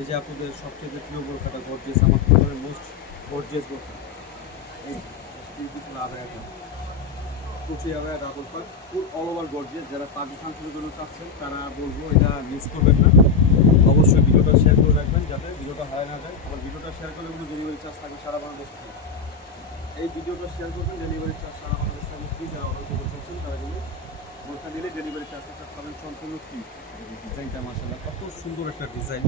এই যে আপনাদের সবচেয়ে প্রিয় বোরখাটা গর্জিয়াস, আমার পরিবারের মোস্ট গর্জিয়াস বোরখা, এই বিউটিফুল আবায়াটা, কুচি আবায়া ডাবল পাট, ফুল অল ওভার গর্জিয়াস। যারা পাকিস্তানের জন্য চাচ্ছেন তারা বলবো এটা মিস করবেন না, অবশ্যই ভিডিওটা শেয়ার করে রাখবেন যাতে ভিডিওটা হারায় না যায়। আবার ভিডিওটা শেয়ার করলে কিন্তু ডেলিভারি চার্জ থাকবে সারা বাংলাদেশ থেকে। এই ভিডিওটা শেয়ার করবেন, ডেলিভারি চার্জ সারা বাংলাদেশ থেকে ফ্রি। যারা অর্ডার করতে চাচ্ছেন তারা কিন্তু বোরখা দিলে ডেলিভারি চার্জটা পাবেন সম্পূর্ণ ফ্রি। ডিজাইনটা মাশাআল্লাহ কত সুন্দর একটা ডিজাইন,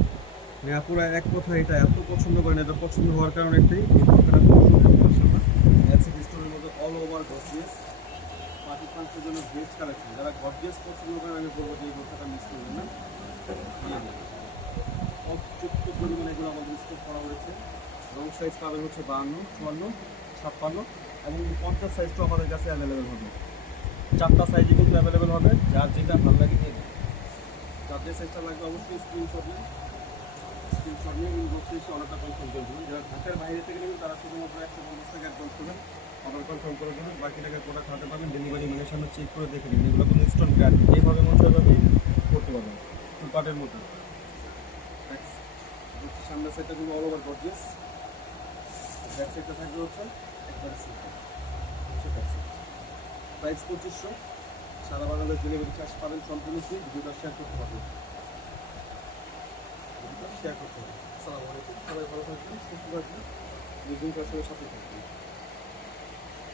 পুরো এক কথা এটা এত পছন্দ করেন। এটা পছন্দ হওয়ার কারণ একটাই, এই বোরখাটা খুব সুন্দর মাশাআল্লাহ। এলসিডি স্টোরের মধ্যে অল ওভার গর্জিয়াস, পাকিস্তানের জন্য বেস্ট কালেকশন। যারা গর্জিয়াস পছন্দ করেন আমি বলবো যে এই বোরখাটা মিস করবেন না। অযুক্ত পরিমাণে এগুলো আমাদের স্টক করা হয়েছে। রং সাইজ পাবেন হচ্ছে 52, 54, 56 এবং 50 সাইজটাও আমাদের কাছে অ্যাভেলেবেল হবে। 4টা সাইজে কিন্তু অ্যাভেলেবেল হবে, যার যেটা ভালো লাগে নিয়ে যান। যার যে সাইজটা লাগবে অবশ্যই স্ক্রিনশট নিয়ে ইনবক্সে এসে অর্ডারটা কনফার্ম করে দেবেন। যারা ঢাকার বাইরে থেকে নেবেন তারা শুধুমাত্র 150 টাকা অ্যাডভান্স করবেন, অর্ডার কনফার্ম করে দেবেন। বাকি টাকার প্রোডাক্ট হাতে পাবেন, ডেলিভারি ম্যানের সামনে চেক করে দেখে নেবেন। এগুলো কোনো স্টোন গ্যারান্টি, যেভাবে মন চাইবে করতে পারবেন ফুলপাটের মতো। সামনের সাইডটা কিন্তু অল ওভার গর্জিয়াস, ব্যাক সাইডটা থাকবে হচ্ছে একবারে সিম্পল। প্রাইস 2500, সারা বাংলাদেশ ডেলিভারি চার্জ পাবেন সম্পূর্ণ ফ্রি। ভিডিওটা শেয়ার করতে পারবেন, আসসালামু আলাইকুম, সবাই ভালো থাকবেন, সুস্থ থাকবেন, নিজের সাথে থাকবেন।